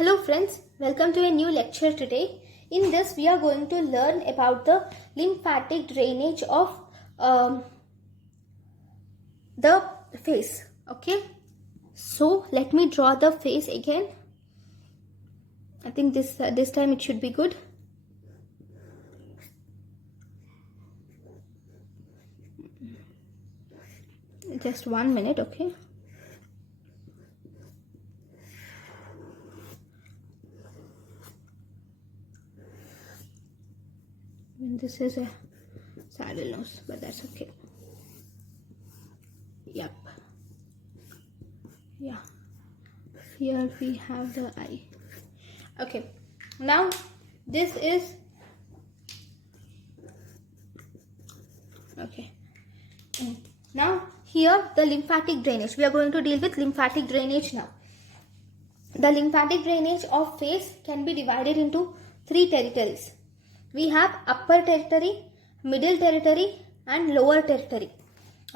Hello friends, welcome to a new lecture today. In this we are going to learn about the lymphatic drainage of the face. Okay, so let me draw the face again. I think this time it should be good. Just 1 minute, okay. This is a saddle nose, but that's okay. Yep. Yeah. Here we have the eye. Okay. Now this is okay. Now here the lymphatic drainage. We are going to deal with lymphatic drainage now. The lymphatic drainage of face can be divided into three territories. We have upper territory, middle territory and lower territory.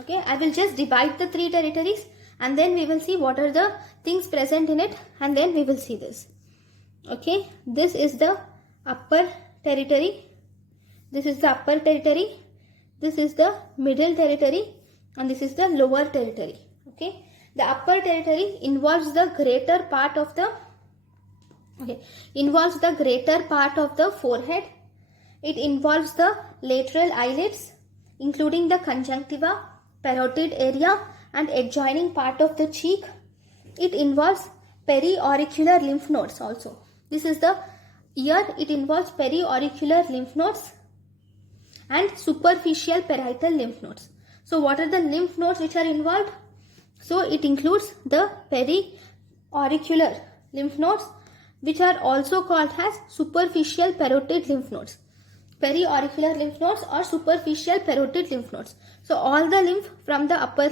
Okay, I will just divide the three territories and then we will see what are the things present in it and then we will see this. Okay, this is the upper territory. This is the upper territory. This is the middle territory and this is the lower territory. Okay, the upper territory involves the greater part of the forehead. It involves the lateral eyelids, including the conjunctiva, parotid area and adjoining part of the cheek. It involves periauricular lymph nodes also. This is the ear. It involves periauricular lymph nodes and superficial parietal lymph nodes. So what are the lymph nodes which are involved? So it includes the periauricular lymph nodes, which are also called as superficial parotid lymph nodes. Periauricular lymph nodes or superficial parotid lymph nodes. So all the lymph from the upper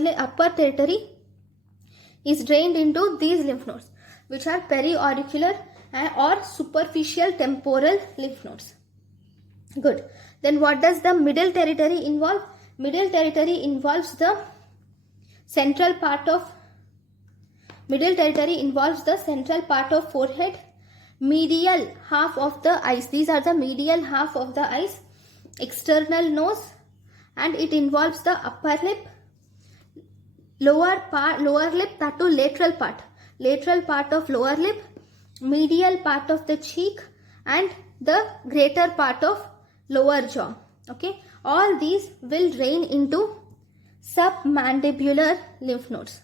territory is drained into these lymph nodes, which are periauricular or superficial temporal lymph nodes. Good. Then what does the middle territory involve? Middle territory involves the central part of forehead, medial half of the eyes. These are the medial half of the eyes, external nose, and it involves the upper lip, lower lip, that to lateral part of lower lip, medial part of the cheek and the greater part of lower jaw. Okay, all these will drain into submandibular lymph nodes.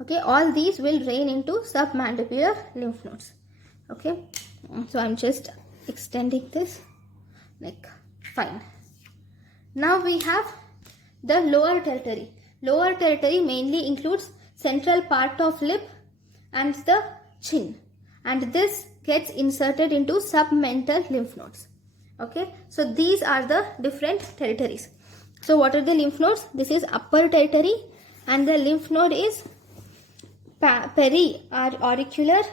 Okay, all these will drain into submandibular lymph nodes. Okay, so I'm just extending this neck. Fine. Now we have the lower territory. Lower territory mainly includes central part of lip and the chin, and this gets inserted into submental lymph nodes. Okay, so these are the different territories. So what are the lymph nodes? This is upper territory and the lymph node is periauricular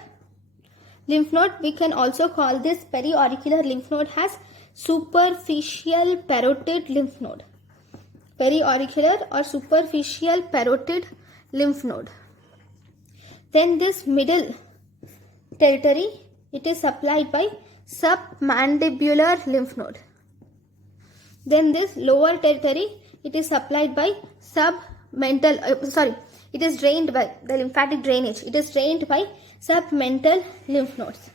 lymph node. We can also call this periauricular lymph node as superficial parotid lymph node. Periauricular or superficial parotid lymph node. Then this middle territory, it is supplied by submandibular lymph node. Then this lower territory, it is supplied by it is drained by the lymphatic drainage. It is drained by submental lymph nodes.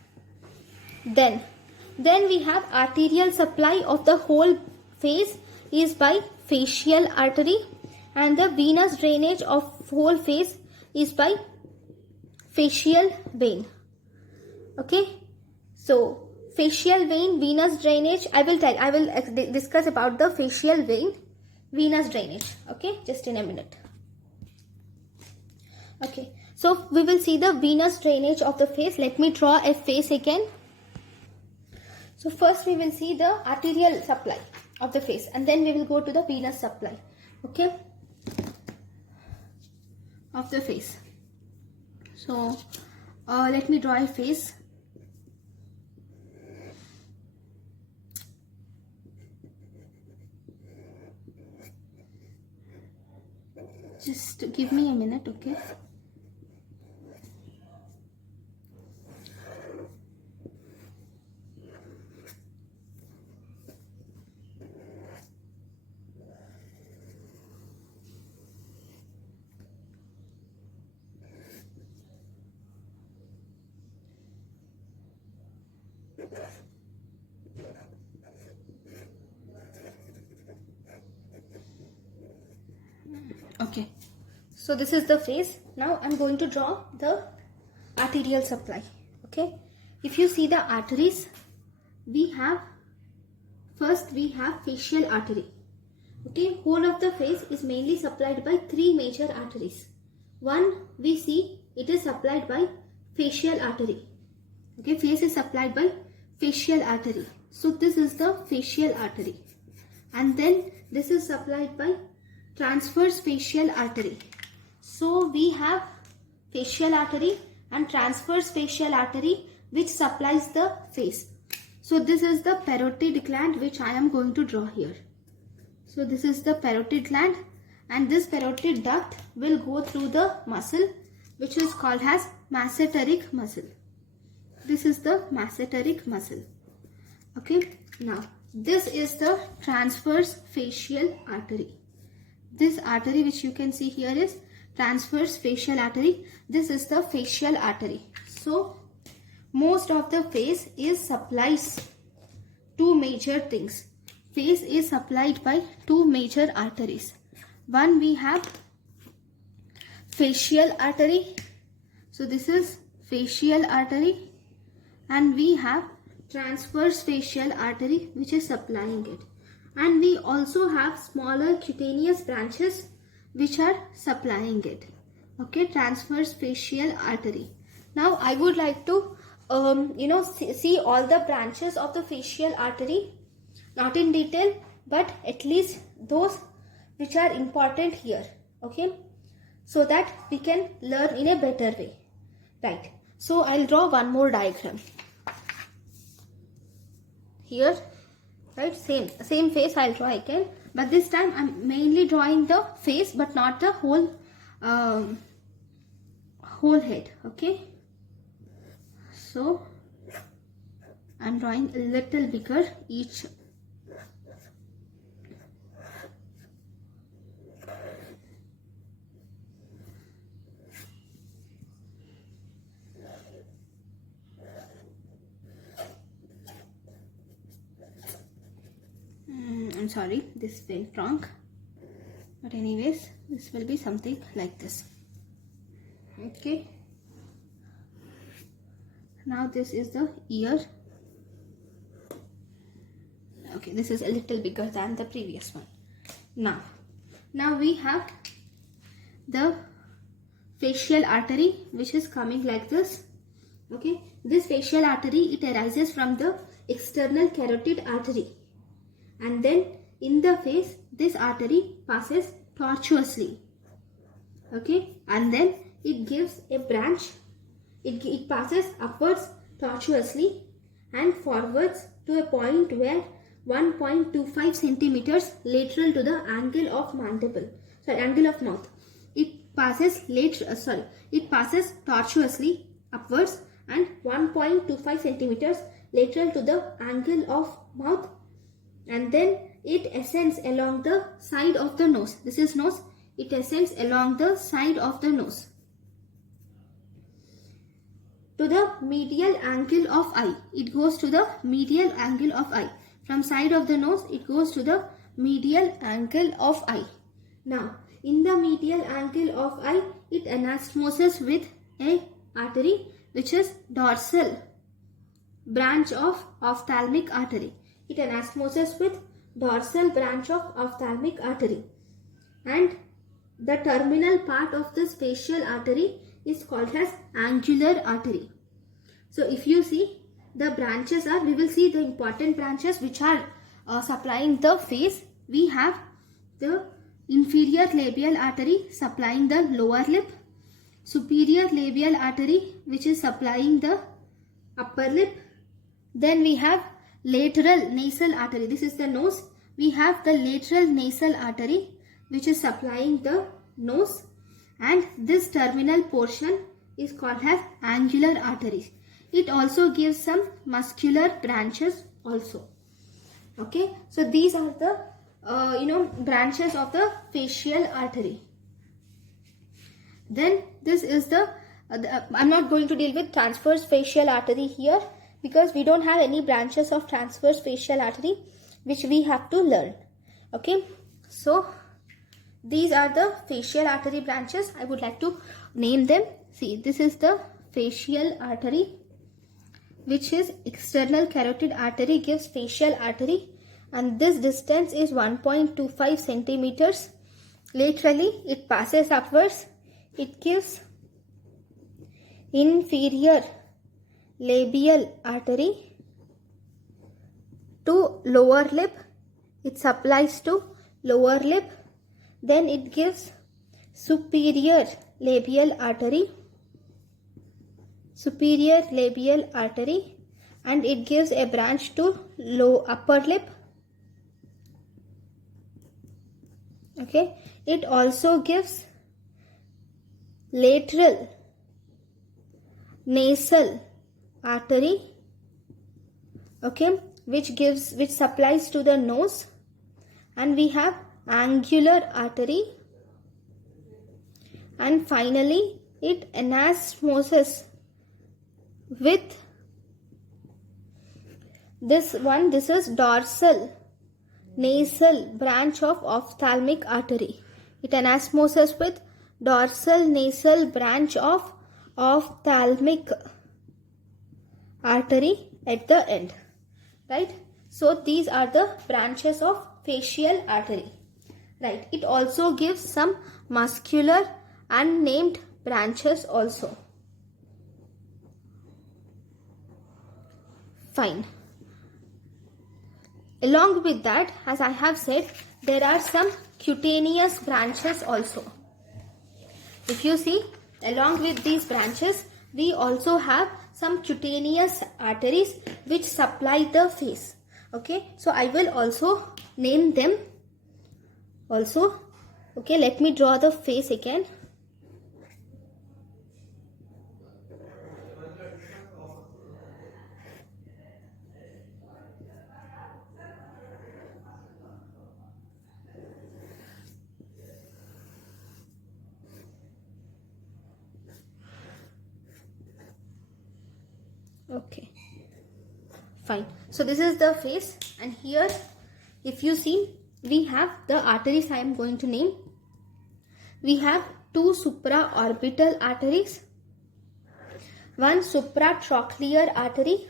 Then we have arterial supply of the whole face is by facial artery, and the venous drainage of whole face is by facial vein. Okay, so facial vein, venous drainage, I will discuss about the facial vein, venous drainage. Okay, just in a minute. Okay, so we will see the venous drainage of the face. Let me draw a face again. So first we will see the arterial supply of the face and then we will go to the venous supply. Okay, of the face. So let me draw a face. Just give me a minute, okay? Okay, so this is the face. Now I'm going to draw the arterial supply. Okay, if you see the arteries, we have facial artery. Okay, whole of the face is mainly supplied by three major arteries. One, we see it is supplied by facial artery. Okay, face is supplied by facial artery. So this is the facial artery. And then this is supplied by transverse facial artery. So we have facial artery and transverse facial artery which supplies the face. So this is the parotid gland which I am going to draw here. So this is the parotid gland, and this parotid duct will go through the muscle which is called as masseteric muscle. This is the masseteric muscle. Okay, now this is the transverse facial artery. This artery which you can see here is transverse facial artery. This is the facial artery. So most of the face is supplies two major things. Face is supplied by two major arteries. One, we have facial artery. So this is facial artery, and we have transverse facial artery which is supplying it. And we also have smaller cutaneous branches which are supplying it. Okay, transverse facial artery. Now I would like to see all the branches of the facial artery, not in detail, but at least those which are important here. Okay, so that we can learn in a better way. Right, so I'll draw one more diagram here. Right, same face I'll draw again, but this time I'm mainly drawing the face but not the whole head. Okay, so I'm drawing a little bigger each. I'm sorry, this went wrong, but anyways this will be something like this. Okay, now this is the ear. Okay, this is a little bigger than the previous one. Now we have the facial artery which is coming like this. Okay, this facial artery, it arises from the external carotid artery, and then in the face this artery passes tortuously. Okay, and then it gives a branch. It passes upwards tortuously and forwards to a point where 1.25 centimeters lateral to the angle of angle of mouth. It passes tortuously upwards and 1.25 centimeters lateral to the angle of mouth, and then it ascends along the side of the nose. This is nose. It ascends along the side of the nose to the medial angle of eye. It goes to the medial angle of eye. From side of the nose, it goes to the medial angle of eye. Now, in the medial angle of eye, it anastomoses with a artery which is dorsal branch of ophthalmic artery. It anastomoses with dorsal branch of ophthalmic artery, and the terminal part of this facial artery is called as angular artery. So if you see, the branches are, we will see the important branches which are supplying the face. We have the inferior labial artery supplying the lower lip, superior labial artery which is supplying the upper lip. Then we have lateral nasal artery. This is the nose. We have the lateral nasal artery which is supplying the nose, and this terminal portion is called as angular artery. It also gives some muscular branches also. Okay, so these are the branches of the facial artery. Then this is I'm not going to deal with transverse facial artery here because we don't have any branches of transverse facial artery which we have to learn. Okay, so these are the facial artery branches. I would like to name them. See, this is the facial artery, which is external carotid artery gives facial artery, and this distance is 1.25 centimeters. Laterally, it passes upwards. It gives inferior labial artery to lower lip. It supplies to lower lip. Then it gives superior labial artery, and it gives a branch to upper lip. Okay, it also gives lateral nasal artery, okay, which supplies to the nose, and we have angular artery, and finally it anastomoses with this one. This is dorsal nasal branch of ophthalmic artery. It anastomoses with dorsal nasal branch of ophthalmic artery at the end, right? So these are the branches of facial artery, right? It also gives some muscular unnamed branches also. Fine. Along with that, as I have said, there are some cutaneous branches also. If you see, along with these branches, we also have some cutaneous arteries which supply the face. Okay, so I will also name them also. Okay, let me draw the face again. Okay, fine. So this is the face, and here if you see, we have the arteries I am going to name. We have two supraorbital arteries, one supratrochlear artery,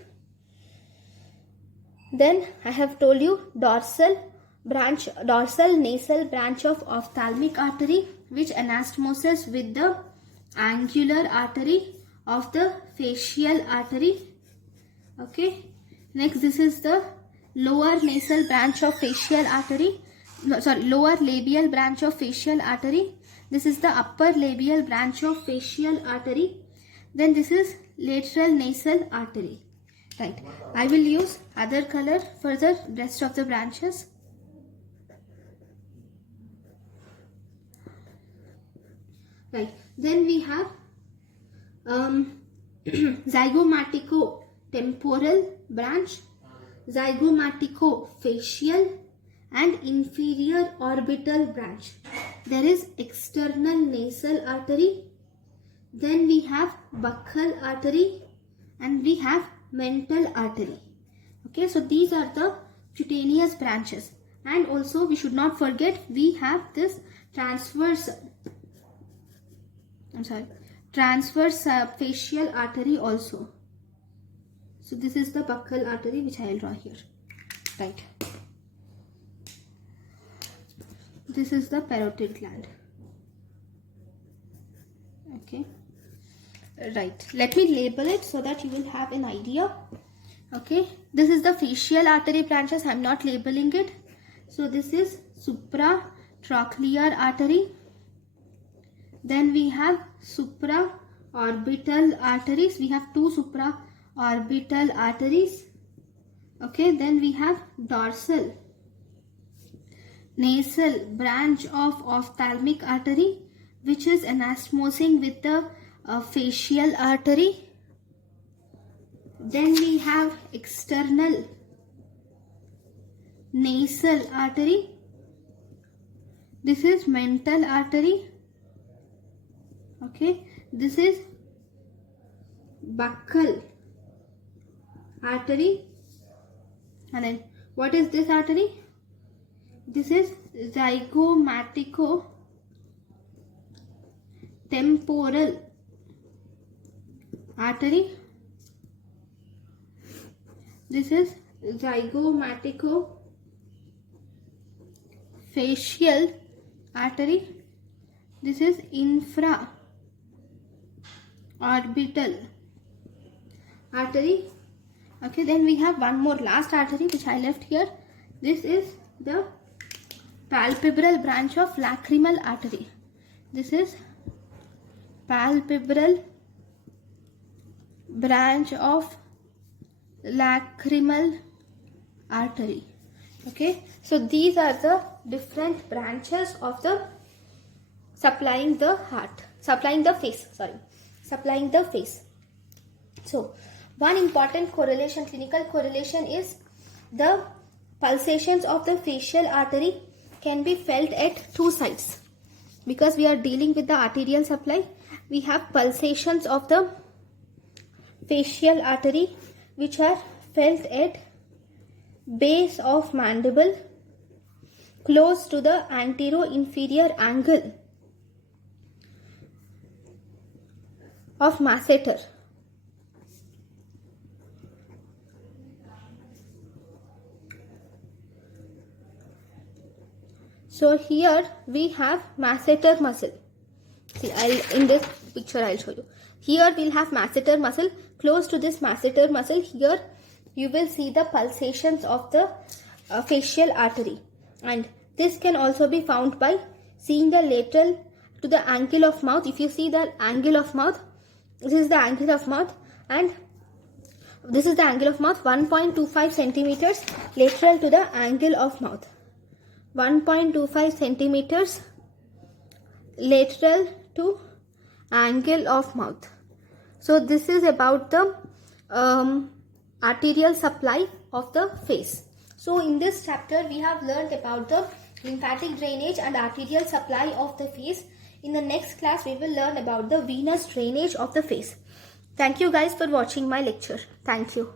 then I have told you dorsal nasal branch of ophthalmic artery, which anastomoses with the angular artery of the facial artery. Okay, next this is the lower nasal branch of facial artery, lower labial branch of facial artery. This is the upper labial branch of facial artery. Then this is lateral nasal artery, right? I will use other color for the rest of the branches. Right, then we have zygomatico-temporal branch, zygomatico-facial, and inferior orbital branch. There is external nasal artery, then we have buccal artery, and we have mental artery. Okay, so these are the cutaneous branches. And also we should not forget, we have this transverse facial artery also. So this is the buccal artery which I will draw here, right? This is the parotid gland. Okay, right, let me label it so that you will have an idea. Okay, this is the facial artery branches. I am not labeling it. So this is supratrochlear artery, then we have supraorbital arteries. We have two supraorbital arteries. Okay, then we have dorsal nasal branch of ophthalmic artery, which is anastomosing with the facial artery. Then we have external nasal artery. This is mental artery. Okay, this is buccal artery. And then what is this artery? This is zygomatico temporal artery. This is zygomaticofacial artery. This is infraorbital artery. Okay, then we have one more last artery which I left here. This is the palpebral branch of lacrimal artery. This is palpebral branch of lacrimal artery. Okay, so these are the different branches of the supplying the face. So one important correlation, clinical correlation, is the pulsations of the facial artery can be felt at two sites. Because we are dealing with the arterial supply, we have pulsations of the facial artery which are felt at base of mandible close to the antero-inferior angle of masseter. So here we have masseter muscle. See, in this picture I'll show you. Here we'll have masseter muscle. Close to this masseter muscle, here you will see the pulsations of the facial artery. And this can also be found by seeing the lateral to the angle of mouth. If you see the angle of mouth, this is the angle of mouth, and this is the angle of mouth, 1.25 centimeters lateral to the angle of mouth. 1.25 centimeters lateral to angle of mouth. So this is about the arterial supply of the face. So in this chapter we have learned about the lymphatic drainage and arterial supply of the face. In the next class we will learn about the venous drainage of the face. Thank you guys for watching my lecture. Thank you.